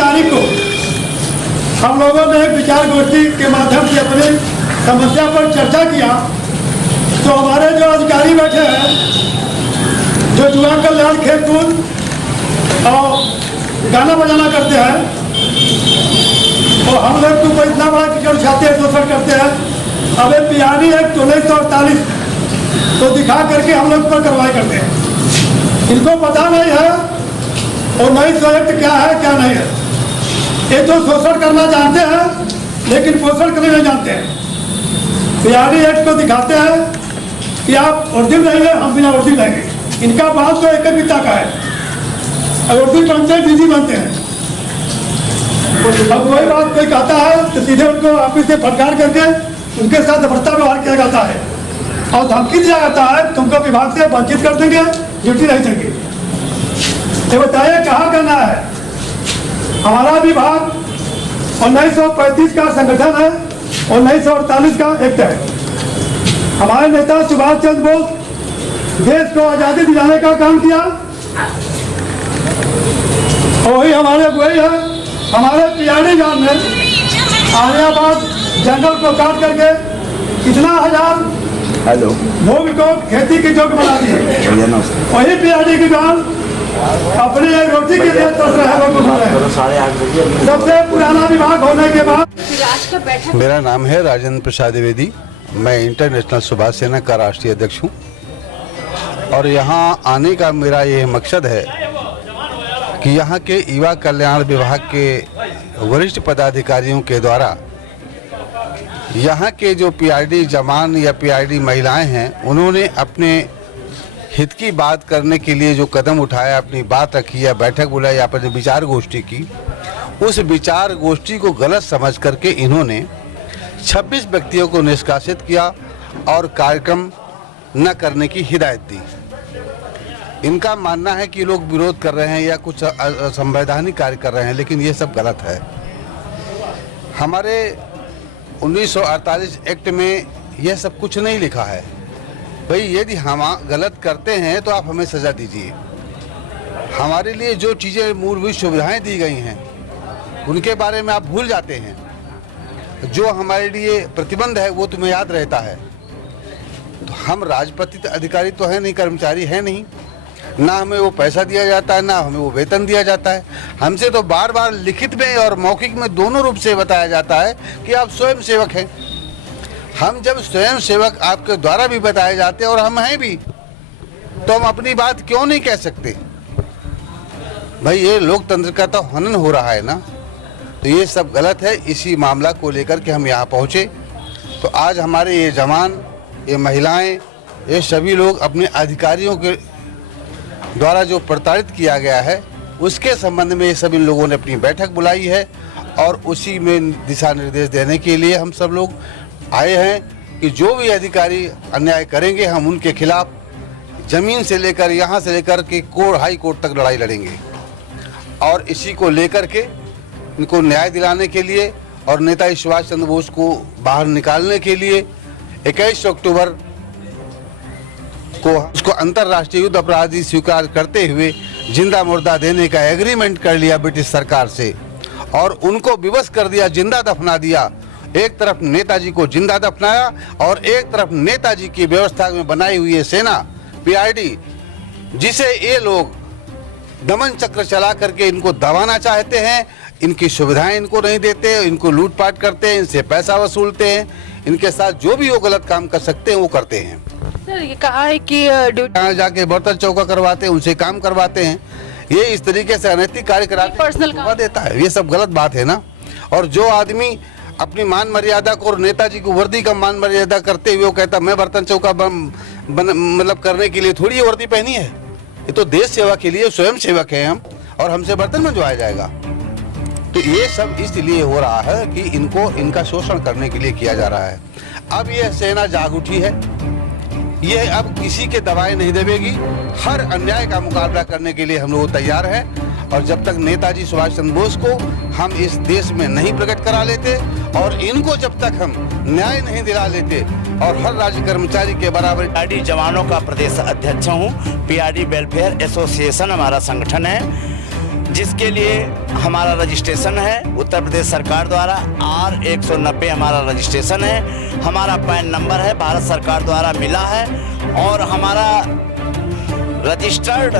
तारीख को हम लोगों ने एक विचार गोष्ठी के माध्यम से अपनी समस्या पर चर्चा किया। तो हमारे जो अधिकारी बैठे हैं, जो युवा कल्याण, खेल कूद और गाना बजाना करते हैं, और हम लोग को इतना बड़ा कीचड़ उठाते हैं, शोषण करते हैं। अब एक पियानी एक्ट 1948 तो दिखा करके हम लोग पर कार्रवाई करते हैं। इनको पता नहीं है और 1900 एक्ट क्या है क्या नहीं है। ये तो शोषण करना जानते हैं लेकिन पोषण करना नहीं जानते हैं। पियानी एक्ट को दिखाते हैं कि आप उर्दू रहेंगे, हम बिना उर्दू रहेंगे। इनका बात तो एक ही पिता का है। उर्दू बनते हैं, डीजी बनते हैं। अब वही बात कोई कहता है तो सीधे उनको ऑफिस से फटकार करके उनके साथ भ्रष्टा व्यवहार किया जाता है और धमकी दिया जाता है, तुमको विभाग से वंचित कर देंगे, ड्यूटी नहीं देंगे। तो बताइए कहाँ करना है। हमारा विभाग 1935 का संगठन है, 1948 का एक्ट है। हमारे नेता सुभाष चंद्र बोस देश को आजादी दिलाने का काम किया, वही हमारे वही है। हमारे पियाड़ी गांव में आलियाबाद जंगल को काट करके कितना हजार भूमि को खेती की जोग बना दी है। वही पियाड़ी की गांव अपनी एक रोटी के लिए तरस रहे हैं। सबसे पुराना विभाग होने के बाद। मेरा नाम है राजेंद्र प्रसाद द्विवेदी। मैं इंटरनेशनल सुभाष सेना का राष्ट्रीय अध्यक्ष हूँ और यहाँ आने का मेरा ये मकसद है कि यहाँ के युवा कल्याण विभाग के वरिष्ठ पदाधिकारियों के द्वारा यहाँ के जो पीआरडी जवान या पीआरडी महिलाएं हैं, उन्होंने अपने हित की बात करने के लिए जो कदम उठाया, अपनी बात रखी या बैठक बुलाई या अपनी विचार गोष्ठी की, उस विचार गोष्ठी को गलत समझ करके इन्होंने 26 व्यक्तियों को निष्कासित किया और कार्यक्रम न करने की हिदायत दी। इनका मानना है कि लोग विरोध कर रहे हैं या कुछ असंवैधानिक कार्य कर रहे हैं, लेकिन ये सब गलत है। हमारे 1948 एक्ट में यह सब कुछ नहीं लिखा है। भाई यदि हम गलत करते हैं तो आप हमें सज़ा दीजिए। हमारे लिए जो चीज़ें मूलभूत सुविधाएं दी गई हैं उनके बारे में आप भूल जाते हैं। जो हमारे लिए प्रतिबंध है वो तुम्हें याद रहता है। तो हम राजपत्रित अधिकारी तो है नहीं, कर्मचारी है नहीं, ना हमें वो पैसा दिया जाता है ना हमें वो वेतन दिया जाता है। हमसे तो बार बार लिखित में और मौखिक में दोनों रूप से बताया जाता है कि आप स्वयं सेवक हैं। हम जब स्वयं सेवक आपके द्वारा भी बताए जाते हैं और हम हैं भी, तो हम अपनी बात क्यों नहीं कह सकते। भाई ये लोकतंत्र का तो हनन हो रहा है ना, तो ये सब गलत है। इसी मामला को लेकर के हम यहाँ पहुँचे। तो आज हमारे ये जवान, ये महिलाएं, ये सभी लोग अपने अधिकारियों के द्वारा जो प्रताड़ित किया गया है उसके संबंध में ये सब इन लोगों ने अपनी बैठक बुलाई है और उसी में दिशा निर्देश देने के लिए हम सब लोग आए हैं कि जो भी अधिकारी अन्याय करेंगे हम उनके खिलाफ जमीन से लेकर यहाँ से लेकर के हाई कोर्ट तक लड़ाई लड़ेंगे। और इसी को लेकर के इनको न्याय दिलाने के लिए और नेताजी सुभाष चंद्र बोस को बाहर निकालने के लिए 21 अक्टूबर को उसको अंतर्राष्ट्रीय युद्ध अपराधी स्वीकार करते हुए जिंदा मुर्दा देने का एग्रीमेंट कर लिया ब्रिटिश सरकार से और उनको विवश कर दिया, जिंदा दफना दिया। एक तरफ नेताजी को जिंदा दफनाया और एक तरफ नेताजी की व्यवस्था में बनाई हुई है सेना पीआरडी, जिसे ये लोग दमन चक्र चला करके इनको दबाना चाहते हैं। इनकी सुविधाएं इनको नहीं देते, इनको लूटपाट करते हैं, इनसे पैसा वसूलते हैं, इनके साथ जो भी वो गलत काम कर सकते हैं वो करते हैं। सर ये कहा है कि जाके बर्तन चौका करवाते हैं, उनसे काम करवाते हैं। ये इस तरीके से अनैतिक कार्य कराते पर्सनल काम देता है। ये सब गलत बात है ना। और जो आदमी अपनी मान मर्यादा को और नेताजी को वर्दी का मान मर्यादा करते हुए वो कहता मैं बर्तन चौका मतलब करने के लिए थोड़ी ये वर्दी पहनी है। ये तो देश सेवा के लिए स्वयं सेवक है हम, और हमसे बर्तन मंजवाया जाएगा। तो ये सब इसलिए हो रहा है कि इनको इनका शोषण करने के लिए किया जा रहा है। अब ये सेना जाग उठी है, ये अब किसी के दबाए नहीं देवेगी। हर अन्याय का मुकाबला करने के लिए हम लोग तैयार हैं। और जब तक नेताजी सुभाष चंद्र बोस को हम इस देश में नहीं प्रकट करा लेते और इनको जब तक हम न्याय नहीं दिला लेते और हर राज्य कर्मचारी के बराबर। पीआरडी जवानों का प्रदेश अध्यक्ष हूँ। पीआरडी वेलफेयर एसोसिएशन हमारा संगठन है। जिसके लिए हमारा रजिस्ट्रेशन है उत्तर प्रदेश सरकार द्वारा R190 हमारा रजिस्ट्रेशन है, हमारा पैन नंबर है भारत सरकार द्वारा मिला है और हमारा रजिस्टर्ड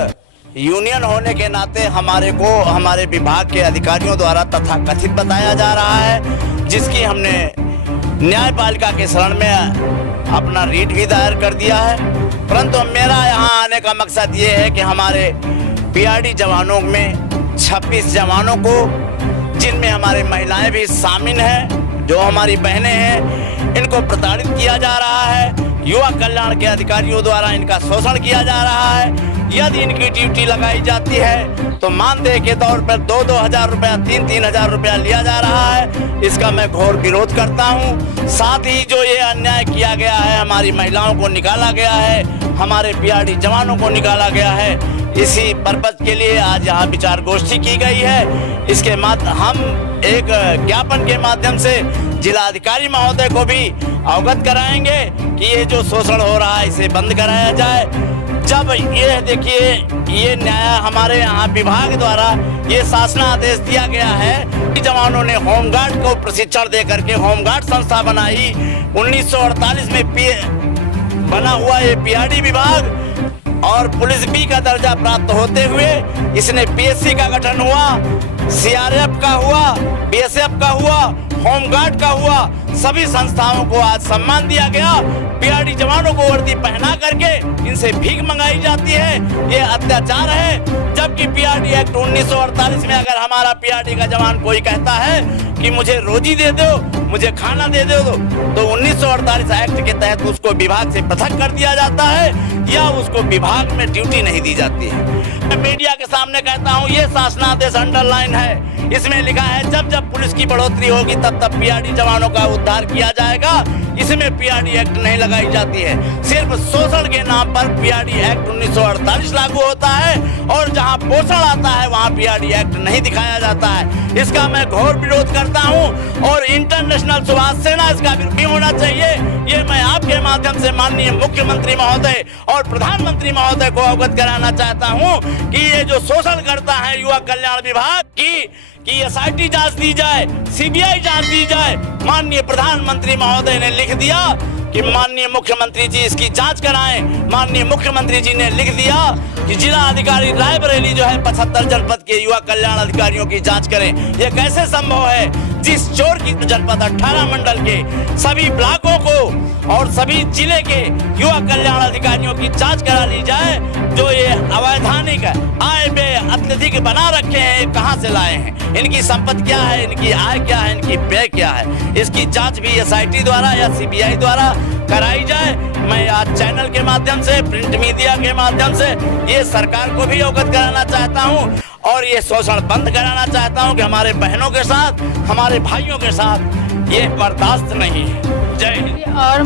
यूनियन होने के नाते हमारे को हमारे विभाग के अधिकारियों द्वारा तथाकथित बताया जा रहा है, जिसकी हमने न्यायपालिका के शरण में अपना रीट भी दायर कर दिया है। परंतु मेरा यहाँ आने का मकसद ये है कि हमारे पीआरडी जवानों में 26 जवानों को, जिनमें हमारी महिलाएं भी शामिल हैं, जो हमारी बहनें हैं, इनको प्रताड़ित किया जा रहा है। युवा कल्याण के अधिकारियों द्वारा इनका शोषण किया जा रहा है। यदि इनकी ड्यूटी लगाई जाती है तो मानदेय के तौर पर 2-2 हज़ार रुपया, 3-3 हज़ार रुपया लिया जा रहा है। इसका मैं घोर विरोध करता हूँ। साथ ही जो ये अन्याय किया गया है, हमारी महिलाओं को निकाला गया है, हमारे पीआरडी जवानों को निकाला गया है, इसी पर्पज के लिए आज यहाँ विचार गोष्ठी की गई है। इसके हम एक ज्ञापन के माध्यम से जिलाधिकारी महोदय को भी अवगत कराएंगे कि ये जो शोषण हो रहा है इसे बंद कराया जाए। जब ये देखिए, ये न्याय हमारे यहाँ विभाग द्वारा ये शासनादेश दिया गया है कि जवानों ने होमगार्ड को प्रशिक्षण दे करके होमगार्ड संस्था बनाई। 1948 में बना हुआ ये पीआरडी विभाग और पुलिस बी का दर्जा प्राप्त होते हुए इसने पीएससी का गठन हुआ, सीआरएफ का हुआ, बीएसएफ का हुआ, होमगार्ड का हुआ। सभी संस्थाओं को आज सम्मान दिया गया। पीआरडी जवानों को वर्दी पहना करके इनसे भीख मंगाई जाती है, ये अत्याचार है। जबकि पीआरडी एक्ट 1948 में अगर हमारा पीआरडी का जवान कोई कहता है कि मुझे रोजी दे दो, मुझे खाना दे दो, तो 1948 एक्ट के तहत उसको विभाग से पृथक कर दिया जाता है या उसको विभाग में ड्यूटी नहीं दी जाती है। मैं मीडिया के सामने कहता हूँ, ये शासनादेश अंडरलाइन है, इसमें लिखा है जब जब पुलिस की बढ़ोतरी होगी तब तब पीआरडी जवानों का उद्धार किया जाएगा। इसमें पीआरडी एक्ट नहीं लगाई जाती है। सिर्फ शोषण के नाम पर पीआरडी एक्ट 1948 लागू होता है और जहां पोषण आता है वहां पीआरडी एक्ट नहीं दिखाया जाता है। इसका मैं घोर विरोध करता हूं और इंटरनेशनल सुभाष सेना इसका विरोधी होना चाहिए। ये मैं आपके माध्यम से माननीय मुख्यमंत्री महोदय और प्रधानमंत्री महोदय को अवगत कराना चाहता हूं कि ये जो शोषण करता है युवा कल्याण विभाग की एसआईटी जांच दी जाए, सीबीआई जांच दी जाए। माननीय प्रधानमंत्री महोदय ने लिख दिया कि माननीय मुख्यमंत्री जी इसकी जांच कराएं। माननीय मुख्यमंत्री जी ने लिख दिया कि जिला अधिकारी रायबरेली जो है 75 जनपद के युवा कल्याण अधिकारियों की जांच करें। ये कैसे संभव है? जिस चोर की जनपद 18 मंडल के सभी ब्लॉकों को और सभी जिले के युवा कल्याण अधिकारियों की जांच करा ली जाए। जो ये अवैधानिक आय व्यय अत्यधिक बना रखे हैं, कहां से लाए हैं, इनकी संपत्ति क्या है, इनकी आय क्या है, इनकी व्यय क्या है, इसकी जांच भी एसआईटी द्वारा या सीबीआई द्वारा कराई जाए। मैं आज चैनल के माध्यम से, प्रिंट मीडिया के माध्यम से ये सरकार को भी अवगत कराना चाहता हूँ और ये शोषण बंद कराना चाहता हूँ कि हमारे बहनों के साथ, हमारे भाइयों के साथ ये बर्दाश्त नहीं है। जय हिंद। और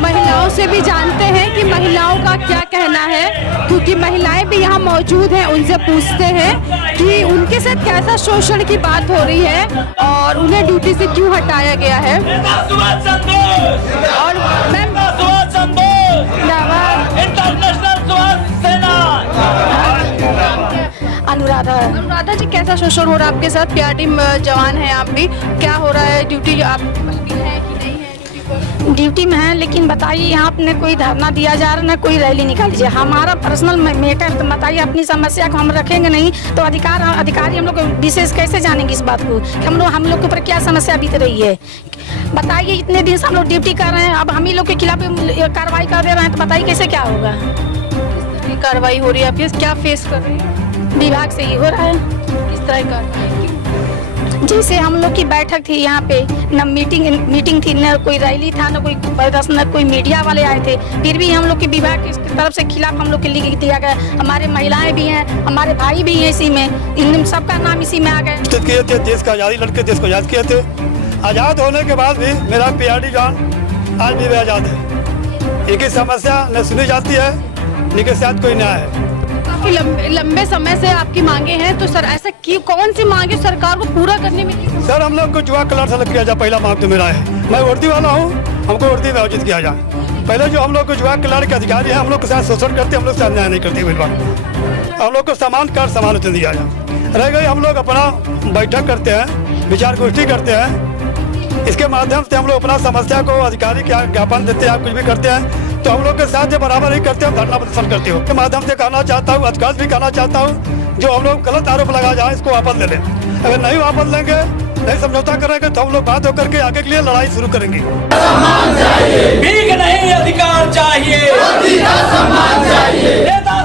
महिलाओं से भी जानते हैं कि महिलाओं का क्या कहना है, क्योंकि महिलाएं भी यहाँ मौजूद हैं। उनसे पूछते हैं कि उनके साथ कैसा शोषण की बात हो रही है और उन्हें ड्यूटी से क्यों हटाया गया है। और मैम अनुराधा जी, कैसा शोषण हो रहा है आपके साथ? पीआरडी जवान हैं आप भी, क्या हो रहा है? ड्यूटी आप है कि नहीं है? ड्यूटी में है, लेकिन बताइए यहाँ अपने कोई धरना दिया जा रहा है, ना कोई रैली निकाली जाए। हमारा पर्सनल मैटर, तो बताइए अपनी समस्या को हम रखेंगे नहीं तो अधिकारी हम लोग विशेष कैसे जानेंगे इस बात को कि हम लोग के ऊपर क्या समस्या बीत रही है। बताइए, इतने दिन से हम लोग ड्यूटी कर रहे हैं, अब हम ही लोग के खिलाफ कार्रवाई कर दे रहे हैं, तो बताइए कैसे क्या होगा। कार्रवाई हो रही है, आप क्या फेस कर रही है? विभाग से ही हो रहा है। किस तरह की कार्रवाई? जैसे हम लोग की बैठक थी यहाँ पे, न मीटिंग थी, न कोई रैली था, न कोई प्रदर्शन, न कोई मीडिया वाले आए थे, फिर भी हम लोग के विभाग की तरफ से खिलाफ हम लोग के लिख दिया गया। हमारे महिलाएं भी हैं, हमारे भाई भी हैं इसी में, इन सबका नाम इसी में आ गया। किए थे, देश का आज़ादी लड़के देश को आज़ाद किए थे। आज़ाद होने के बाद भी मेरा पीआरडी जवान आज भी आज़ाद है। इनकी समस्या न सुनी जाती है, इनके साथ कोई न्याय है। काफी लंबे समय से आपकी मांगे हैं, तो सर ऐसा कौन सी मांगे सरकार को पूरा करने में? सर, हम लोग को युवा कल्याण से किया जाए। पहला मांग तो मेरा है, मैं वर्दी वाला हूँ, हमको वर्दी में आयोजित किया जाए। पहले जो हम लोग को युवा कल्याण के अधिकारी हैं, हम लोग के साथ शोषण करते, हम लोग से अन्याय नहीं करते। हम लोग को समान उत्तर दिया जाए। रह गई हम लोग अपना बैठक करते हैं, विचार गोष्ठी करते हैं, इसके माध्यम से हम लोग अपना समस्या को अधिकारी के ज्ञापन देते हैं, कुछ भी करते हैं तो हम लोग के साथ बराबर ही करते हैं, धरना प्रदर्शन करते हो। के माध्यम से कहना चाहता हूँ, अधिकारी भी कहना चाहता हूँ, जो हम लोग गलत आरोप लगा जाए इसको वापस ले लें। अगर नहीं वापस लेंगे, नहीं समझौता करेंगे तो हम लोग बात होकर के आगे के लिए लड़ाई शुरू करेंगे। भीख नहीं अधिकार चाहिए, नेता